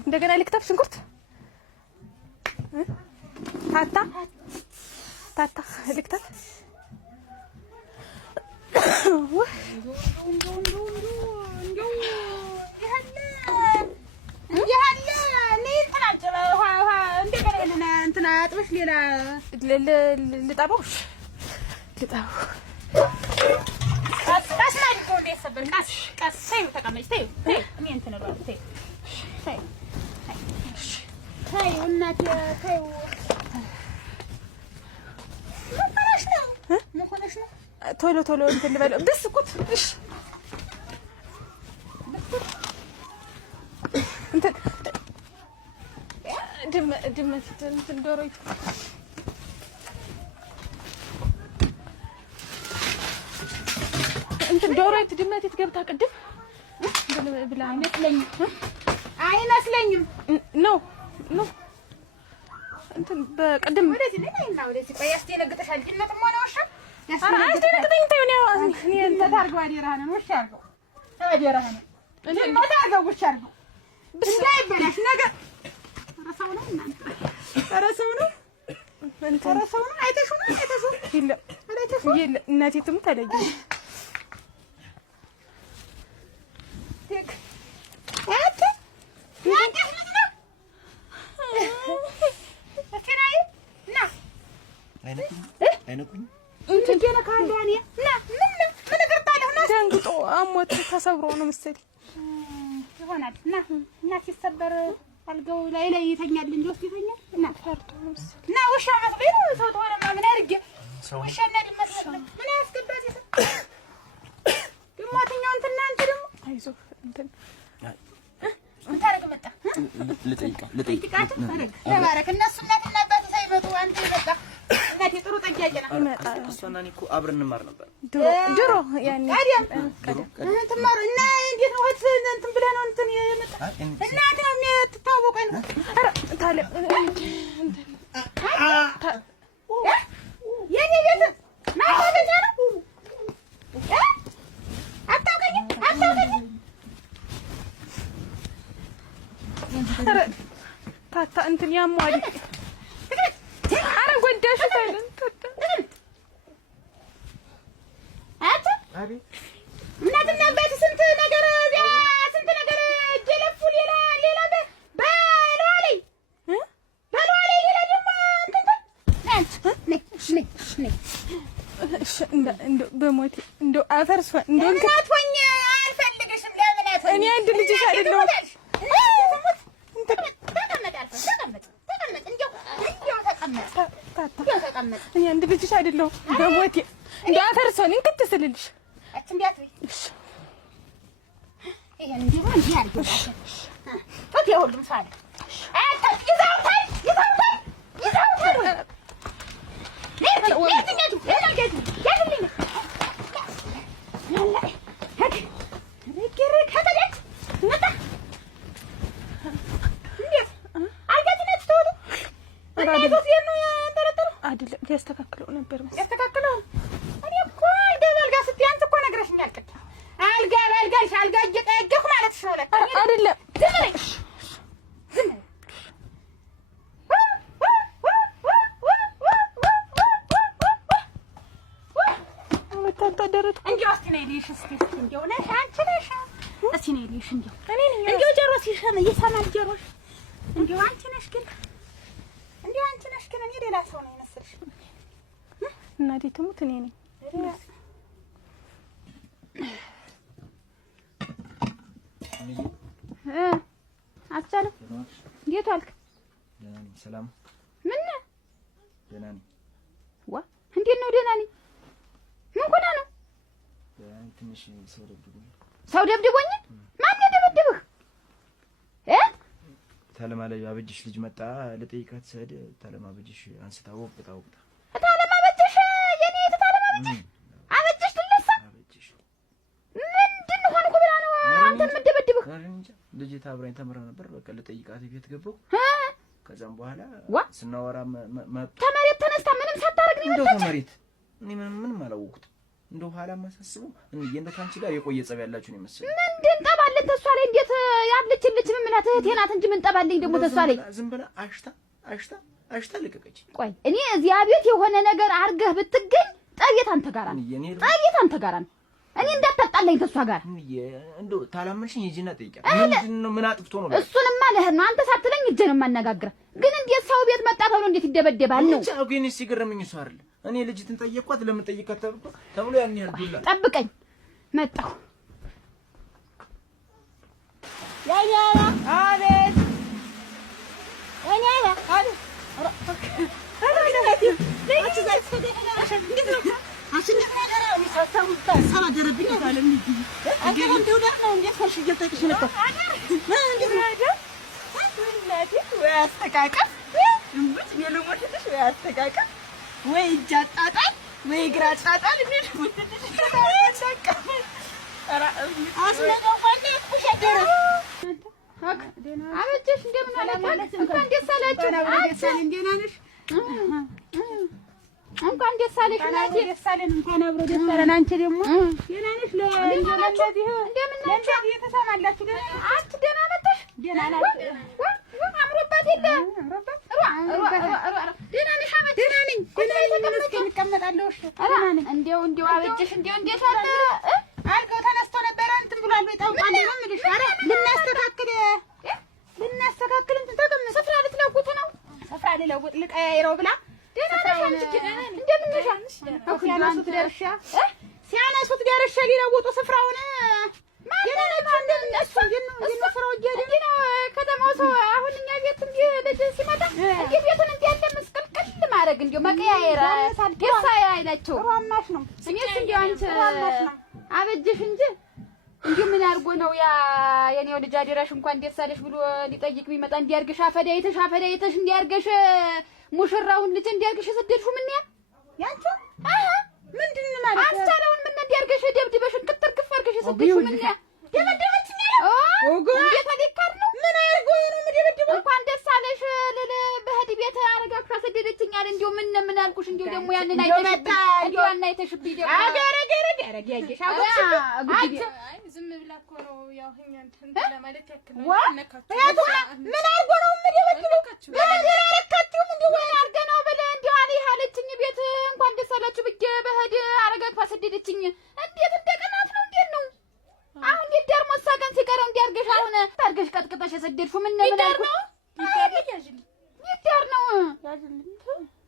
እንደገና ልክተፍ ሽንኩርት ታታ ልክተፍ አጥበሽ ሌላ ልጣባውሽ ቀስ ማለት ነው። እንደሰበል ቀስ ተይው፣ ተቀመጭ ተይው። እኔ እንትን እላለሁ። ተይው እናቴ ተይው። ምን ሆነሽ ነው? ቶሎ እንትን ልበለው። ብስኩት እሺ፣ እንትን ድመት እንትን ዶሮይቱ እንትን ዶሮይቱ ድመት ገብታ ቅድም ብላ አይመስለኝም ነው እንትን በቅድም ወደዚህ ነይና ወደዚህ ቆይ ያስደነግጥሻል። ድመትም ሆነ ውሻ ያስደነግጠኝ ተይው። እኔ ተታርገው አደረሃን ውሻ አድርገው ተበደረሃን ድመት አድርገው ውሻ አድርገው እንዳይበላሽ ነገር ኧረ ሰው ነው አይተሽው የለም እናቴ ትሙት ተለየኝ። ደንግጦ አሞት ተሰብሮ ነው መሰለኝ ይሆናል። እና ሲሰበር አልጋው ላይ ይተኛል እንጂ ውስጥ ይተኛል። እና ውሻ መስሎኝ ነው። ሰው ተሆነማ ምን አድርጌ ውሻና ድመት ምን ያስገባት ይሰ ደግሞ አትኛው እንትና አንተ ደግሞ አይዞህ እንትን ታረግ መጣ ልጠይቃት ተባረክ። እነሱ እናትና አባት ሳይመጡ አንተ ይመጣ እናቴ ጥሩ ጠያቄ ነው። እሷና እኔ እኮ አብረን እንማር ነበር ድሮ ያኔ ትማሩ እና እንዴት ነው ወት እንትን ብለህ ነው እንትን የመጣ እናት ነው የምትታወቀኝ ነው። ኧረ ታለ የኔ ቤት ማታገኛ ነው። አታውቀኝም ኧረ ታታ እንትን ያሟል። ኧረ ጎዳሽ ታለን አቤት እናትና አባት ስንት ነገር እየለፉ ሌላ በሏ ላይ ሌላ ደግሞ እንደው በሞቴ እንደው አፈርሷ እንደው እናትወኝ አልፈልግሽም። ለምን አትወኝ? እኔ አንድ ልጅሽ አይደለሁም። ተቀመጥ። እኔ አንድ ልጅሽ አይደለሁም። በሞቴ እንደው አፈርሷን እንክት ስልልሽ አትንቢያት ወይ ይሄን እንዲሁ እንዲህ አድርገሽ ኦኬ። ሁሉም ሰው አለ ይዛውታል አይደለም ሊያስተካክለው ነበር መሰለኝ። ያስተካክለው እኔ እኮ አልጋ ስትይ አንተ እኮ ነግረሽኛል። ቅድም አልጋ እየቀየቅኩ ማለት ነው። አይደለም ዝም ወታደረቱ እንዲያው እስቲ ነይ ልይሽ እስቲ እንዲያው ነሽ አንቺ ነሽ እስቲ ነይ ልይሽ እንዲያው እኔ ነኝ እንዲያው ጀሮሽ ይሰማል ጀሮሽ እንዲያው አንቺ ነሽ ግን እኔ ሌላ ሰው ነው የመሰልሽ። እናቴ ትሙት እኔ ነኝ። አስቻለው እንዴት ዋልክ? ደህና ነኝ። ሰላም ምን ደህና ነኝ። ዋ እንዴት ነው? ደህና ነኝ። ምን ሆነ ነው? ትንሽ ሰው ደብድቦኝ። ሰው ደብድቦኝ? ማን የደበደበህ? ታለማ ላይ አበጅሽ ልጅ መጣ ልጠይቃት ስሄድ ታለማ አበጅሽ አንስታ ወቅጣ ታለማ አበጅሽ የኔ ታለማ አበጅሽ ትልሳ አበጅሽ ምንድን ሆንኩ ብላ ነው አንተን የምትደበድብህ? ልጅ ታብራኝ ተመራ ነበር። በቃ ልጠይቃት ቤት ገባሁ። ከዛም በኋላ ስናወራ ተመሬት ተነስታ ምንም ሳታረግ ነው እንደው ተመሬት እኔ ምንም አላወኩት። እንደው ኋላ ማሳስበው እንደው ካንቺ ጋር የቆየ ጸብ ያላችሁ ነው መሰለኝ። ምንድን ጠባለን ተሷ ላይ እንዴት ያለችልች ምን ናት እህቴ ናት እንጂ ምን ጠባለኝ ደግሞ ተሷ ላይ ዝም ብላ አሽታ ልቀቀች። ቆይ እኔ እዚያ ቤት የሆነ ነገር አርገህ ብትገኝ ጠቤት አንተ ጋር ነው ጠቤት አንተ ጋር ነው። እኔ እንዳታጣላኝ ተሷ ጋር እንደው ታላመንሽኝ ሂጂና ጠይቂያት። ምንድነው ምን አጥፍቶ ነው? እሱንማ ለህን ነው አንተ ሳትለኝ እጄ ነው የማነጋግረህ። ግን እንዴት ሰው ቤት መጣ ተብሎ እንዴት ይደበደባል ነው? ብቻ ግን ሲገርመኝ እሱ አይደል እኔ ልጅትን ጠየቅኳት። ለምን ጠይቃት ተብሎ ያን ያህል ዱላ ጠብቀኝ መጣሁ። ያያ አቤት እኔ አቤት ወይ እጅ አጣጣል ወይ እግር አጣጣል አበጀሽ እንደምን አለች? እንኳን ደስ አላችሁ። እንኳን ደስ አለሽ እናቴ። ደስ አለን። እንኳን አብሮ ደስ አለን። አንቺ ደግሞ ደህና ነሽ? እንደምን ናችሁ? እየተሰማላችሁ አንቺ ደህና መጣሽ? ደህና ናት። አምሮባት የለ ደህና ነሽ? አመት ደህና ነኝ። እንቀመጣለሁ። እንደው አበጀሽ እንደው እንዴት አለ አልጋው ተነስቶ ነበረ እንትን ብሏል። በጣም ነው የምልሽ። ኧረ ልናስተካክል እንትን ተቀመጥ። ስፍራ ልትለውጡ ነው? ስፍራ ልለውጥ ልቀያይረው ብላ ሲያነሱት ደርሼ ሊለውጡ ስፍራውን ከተማው ሰው አሁን እኛ ቤት እንዲህ ልጅ ሲመጣ እንዲህ ቤቱን እንዲህ ያለ ምስቅልቅል ማድረግ እንዲሁ መቀያየር ደስ አይላቸው። ሯማሽ ነው። እኔስ እንዲሁ አንቺ አበጀሽ እንጂ እንዲሁ ምን አድርጎ ነው ያ የኔው ልጅ አደራሽ እንኳን ደስ አለሽ ብሎ ሊጠይቅ ቢመጣ እንዲያርግሽ አፈዳይተሽ እንዲያርገሽ ሙሽራውን ልጅ እንዲያርግሽ ሰደድሽው ምን ያንቺ ምንድን ማለት አስቻለውን ምን እንዲያርገሽ ደብድበሽን ክትር ክፈርገሽ ሰደድሽው ምን ደበደበችኝ ኦጎ እንዴት አልካር ነው ምን አርጎ ነው የምደበድበው? እንኳን ደስ አለሽ በህዲ ቤት አረጋግፋ ሰደደችኝ አለ። እንዲሁ ምን አልኩሽ? እንዲሁ ደግሞ ያንን አይተሽብኝ ደግሞ አገረገረገረገ ያጌሽ አጎሽ ዝም ብላ እኮ ነው ያው እኛ እንትን ለማለት ያክል ምን አርጎ ነው የምደበድበው? ለረካችሁ እንዲሁ ምን አርገ ነው በለ እንዲሁ አለችኝ ቤት እንኳን ደስ አላችሁ ብዬ በህዲ አረጋግፋ ሰደደችኝ። እንዴት እንደቀናት ነው እንዴት ነው አሁን ይደር ሞሳቀን ሲቀረው እንዲያርገሽ አሁን ታርገሽ ቀጥቅጣሽ የሰደድሽው ምን አልኩ?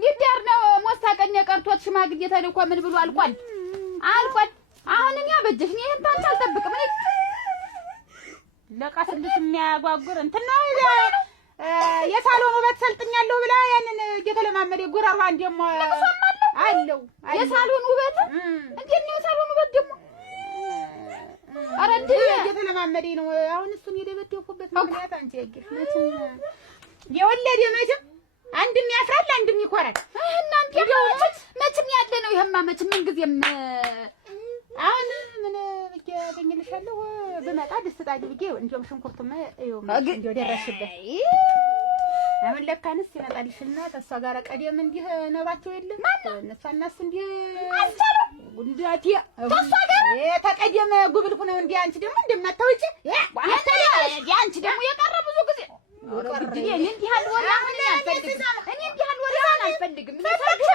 ይደር ነው ሞሳቀን የቀርቶት ሽማግሌ ተልኮ ምን ብሎ አልቋል። አሁን እኔ አበጀሽ እኔ ይሄን ታንቻ አልጠብቅም። እኔ ለቃስልሽ የሚያጓጉር እንትን ነው የሳሎን ውበት ሰልጥኛለሁ ብላ ያንን እየተለማመደ ጉራሯን ደግሞ አለው የሳሎን ውበት እንዴት ነው የሳሎን ውበት ደግሞ አረ እንዴ እየተለማመደ ነው። አሁን እሱን የደበደብኩበት ምክንያት አንቺ ያገሽ የወለደ መቼም አንድም ያፍራል አንድም ይኮራል። እናንተ መቼም ያለ ነው ይሄማ መቼም ምን ጊዜም አሁን ምን ያገኝልሻለሁ ብመጣ ደስታጅ ብዬ እንደውም ሽንኩርቱም እንደው ደረስሽበት። አሁን ለካንስ ይመጣልሽና ተሷ ጋር ቀደም እንዲህ ነባቸው የለ እነሳናስ እንዲህ አስቻለ ጉንዳቲ ተሷ ጋር ተቀደም ጉብልኩ ነው እንዴ? አንቺ ደግሞ እንደማታውጪ አንቺ ደግሞ የቀረ ብዙ ጊዜ እኔ እንዲህ አልወራ አልፈልግም።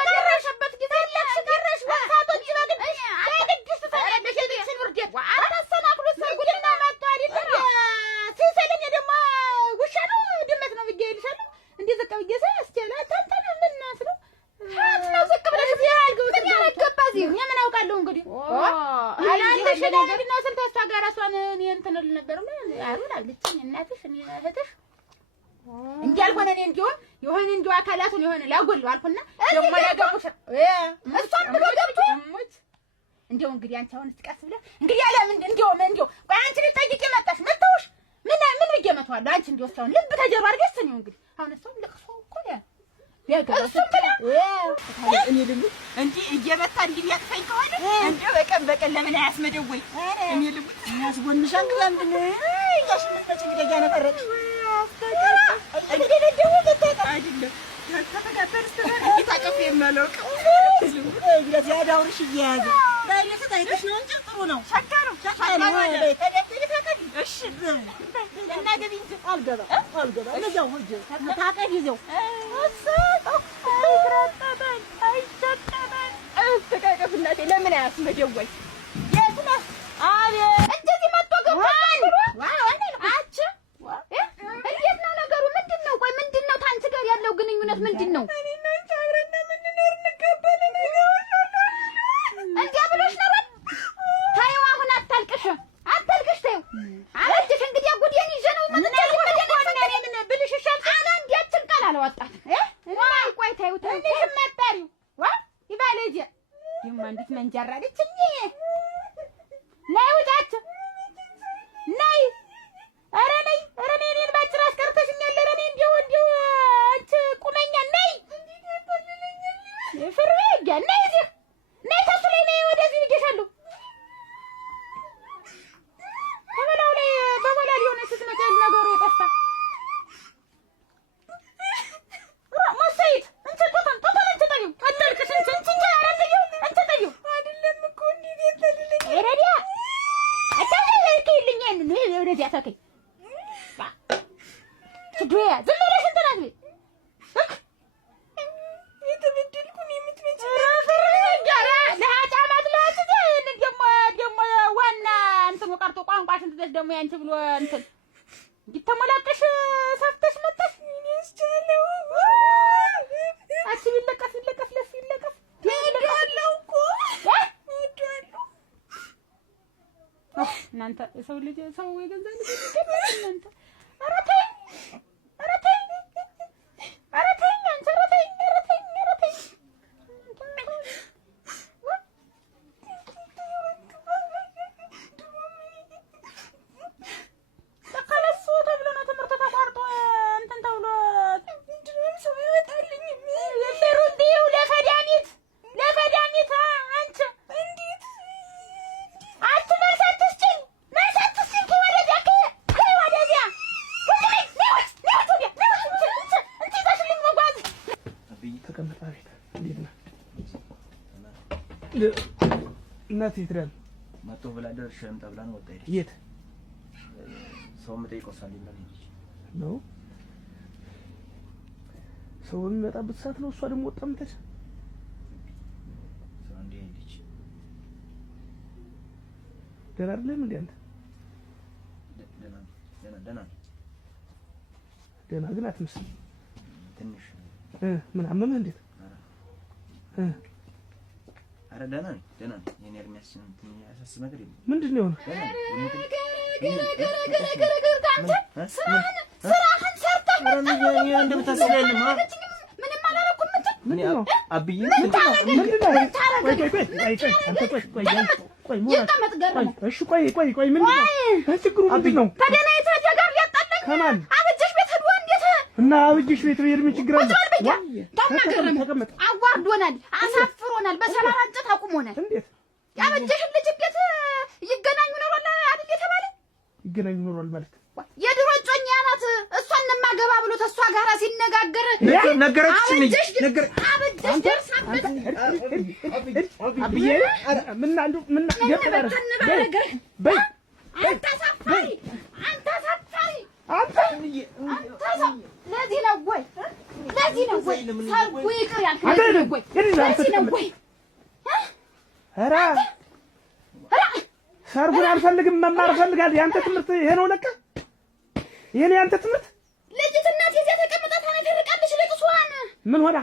ደረሰበት ጊዜ ደረሽ ወጣቶች በግድስ ተረደሽ ሲኑርዴት አታሰናክሉ ሰርጉልና መጣ አይደል ሲሰለኝ ደግሞ ውሻ ነው ድመት ነው ብዬ ይልሻለሁ እንዴ ዘቀ ብዬ ሳስቸላ ታንተና ምን ናስለው ነው ዝቅ ብለሽ ያልገው ያልገባ እዚህ ምን አውቃለሁ እንግዲህ አላንተሽ ነገር ነው ስልታስታ ጋር እሷን እኔ እንትን ል ነበር አሩን አለችኝ እናትሽ እኔ እህትሽ እንዲያልሆነ እኔ እንዲሆን የሆነ እንዲው አካላቱን የሆነ ላጎልው አልኩና ደግሞ ያገቡሽ እሷን ብሎ ገብቶ እንደው እንግዲህ አንቺ አሁን እስቀስ ብለህ እንግዲህ ያለ ምን እንደው ቆይ አንቺ ልትጠይቂ መጣሽ መጣሽ ምን ብዬ መተዋለሁ አንቺ እንደው እሷን ልብ ተጀርባ አድርገሽ ነው እንግዲህ አሁን እሷን ለቅሶ እኮ ነው እኔ ልሙ እንዲህ እየመታ እንዲህ ያጥፈኝ ከሆነ እንደው በቀን ለምን አያስመደወይ እኔ ልሙ ያስጎንሻን ግዛምድን ያሽመጣች እንግዲህ ያነፈረች እንደደደው በተጣ አይደለም ከተጋበርስ ተፈራ ይታቀፍ የማለውቅ ልሙ ይላስ ያዳውርሽ ይያዝ ዳይነት ታይተሽ ነው እንጂ ጥሩ ነው። ሸካሩ እሺ እና ገቢ እንጂ አልገባ ለዛው ወጀ ታቀይ ይዘው አስተካከፍናቴ ለምን አያስመደወል የት ነህ? አቤት እንደዚህ መጥቶ ገባን። አች እንዴት ነው ነገሩ? ምንድን ነው? ቆይ ምንድን ነው ታንቺ ጋር ያለው ግንኙነት ምንድን ነው? እንዲያ ብሎሽ ነው? ተይው አሁን አታልቅሽ ተይው። አረጀሽ እንግዲህ ጉዴን ይዤ ነው ምን ብልሽ ይሻል እንዲያችን ቃል አላወጣት ቆይ ተይው እንዴት መጣሪው ይባለጂ ይማ እንዴት መንጀራለች እንዴ ነይ ውጣት ነይ ኧረ ነይ እኔን ባጭር አስቀርተሽኛል። ኧረ ነይ እንዲሁ አንቺ ቁመኛ ነይ ፍርዬ ነይ እዚህ ነይ ተሱ ላይ ነይ ወደዚህ ይገሻለሁ ከበላው ላይ በበላ ሊሆነ ስትመጣ ነገሩ የጠፋ መሰይት እንት ቶታን እንት ጠዩ አደልክሽ እንት አራተየው እንት ጠዩ አይደለም እኮ እንዴ ተልልኝ ረዲያ አታለልከኝ ነው ወደዚያ ተከይ ትዱያ ዝም ብለሽ እንት ናት የተበደልኩኝ የምትመጪ ረፈረጋራ ለሃጫማት ለሃጫ ደሞ ዋና እንት ወቀርቶ ቋንቋሽን ትደስ ደሞ ያንቺ ብሎ እንት ይተመላቀሽ ሰፍተሽ መጣሽ ምን ያስቻለው አሲ ይለቀፍ ለፍ ይለቀፍ ያለው እኮ ወጣለው እናንተ ሰው ልጅ ሰው የገዛ ልጅ እናንተ ኧረ ተይ እናት ይትራል መጥቶ ብላ ደርሸም ተብላን ወጣ ሄደ። የት ሰው መጠይቆ ሳሊላል ነው ሰው የሚመጣበት ሰዓት ነው። እሷ ደግሞ ወጣ ምተሽ ሰው እንዴ ልጅ ደህና አይደለም እንዴ አንተ? ደህና ግን አትመስል። ትንሽ ምን አመመህ? እንዴት አረ ደህና ነኝ። የኔ እርሚያስን እንትን ያሳስብ ነገር የለም። ምንድነው የሆነው? ስራህን ሰርተህ እንደምታስበልማ ምንም አላረኩም። ምን አብዬ ቆይ ምንድነው ችግሩ? ምንድነው ተገናኝታ ጋር ያጣለኝ ከማን አብጅሽ ቤት ሄዶ እንዴት እና አብጅሽ ቤት ሄድም ችግር አለ? ተቀመጥ አዋርዶናል፣ አሳፍሮናል፣ በሰላም አንጨት አቁሞናል። እንዴት ያበጀሽን ልጅ ቤት ይገናኙ ኖሯል አይደል የተባለ? ይገናኙ ኖሯል ማለት የድሮ ጮኛ ናት። እሷን ማገባ ብሎ ተሷ ጋራ ሲነጋገር ነገረችኝ። አበጀሽ ደርሳበት አብዬ ምን ገጠረ በይ አንተ ሳፋሪ ለዚህ ነው ወይ ሰርጉ ይቅር ያልከኝ ወይ ለዚህ ነው ወይ? ኧረ ሰርጉን አልፈልግም፣ መማር እፈልጋለሁ። ያንተ ትምህርት ይሄ ነው ለካ። ይሄ ነው ያንተ ትምህርት። ልጅት እናት የዚያ ተቀምጣ ታነገርቃለች። ልቅሷን ምን ሆና